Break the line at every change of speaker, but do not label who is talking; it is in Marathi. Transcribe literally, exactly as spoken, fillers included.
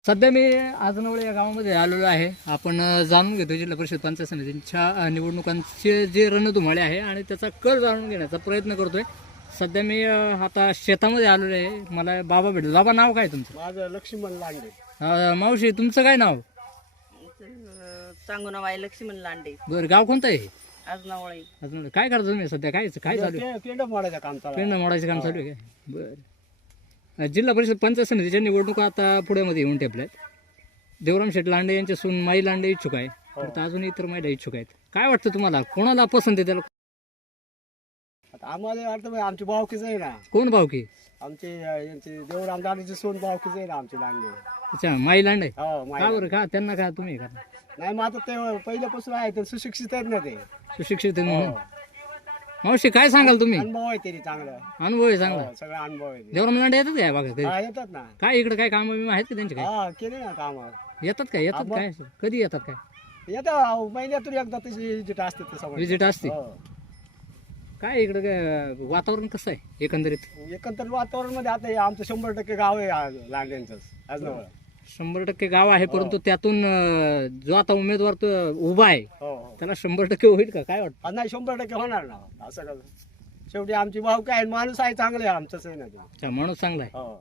सध्या मी आजनवळे या गावामध्ये आलेलो आहे. आपण अ, जाणून घेतो जिल्हा परिषद पंचायत समितीच्या अ, निवडणुकांचे जे रणधुमाळे आहे आणि त्याचा कल जाणून घेण्याचा प्रयत्न करतोय. सध्या मी अ, आता शेतामध्ये आलेलो आहे. मला बाबा भेटलो. बाबा नाव काय तुमचं?
माझं लक्ष्मण लांडे.
अ, मावशी तुमचं काय नाव?
सांगू नाव आहे लक्ष्मण लांडे.
बरं, गाव कोणतं आहे?
आज नावळे.
अजून काय करतो तुम्ही सध्या? काय काय चालू आहे?
पेंड मोडायचं काम चालू आहे.
पेंड मोडायचं काम चालू आहे काय? बरं. जिल्हा परिषद पंचायत समितीच्या निवडणुका आता पुण्यामध्ये येऊन ठेपल्यात. देवराम शेठ लांडे यांच्या सून माई लांडे इच्छुक आहे. तर अजून इतर महिला इच्छुक आहेत. काय वाटतं तुम्हाला, कोणाला पसंत आहे? त्याला
आता आम्हाला वाटतं बा, आमची भावकीच आहे ना.
कोण भावकी?
आमचे अं, यांचे देवराम दादाची सोन भावकीच आहे ना आमची लांडे.
अच्छा, माई लांडे.
हो माहिती
का बरं? का त्यांना का तुम्ही का
नाही मग आता ते पहिल्यापासून आहे ते सुशिक्षित आहेत ना ते.
सुशिक्षित आहे म्हणून? मावशी काय सांगाल तुम्ही?
अनुभव आहे तरी चांगला.
अनुभव आहे चांगला.
हो, सगळा अनुभव आहे ते.
देवराम लांडे येतात काय बघा कधी?
हा येतात ना.
काय इकडे काय काम आहेत का त्यांचे? काय
हा केले ना काम.
येतात काय? येतात काय? कधी येतात काय?
येतात महिन्यातून एकदा त्याची विजिट असते ते सगळं.
विजिट असते.
हो.
काय इकडे काय वातावरण कसं आहे एकंदरीत?
एकंदर वातावरण मध्ये आता हे आमचं शंभर टक्के गाव आहे आ- लांड्यांचंच आजनवळ.
शंभर टक्के गाव आहे, परंतु त्यातून अं, जो आता उमेदवार तो उभा आहे
हो हो
त्याला शंभर टक्के होईल का? काय वाटतं?
हा, नाही शंभर टक्के होणार ना. असं कसं शेवटी आमची भाऊ काय माणूस आहे चांगले आमचंच आहे ना ते.
अच्छा, माणूस चांगला आहे.
हो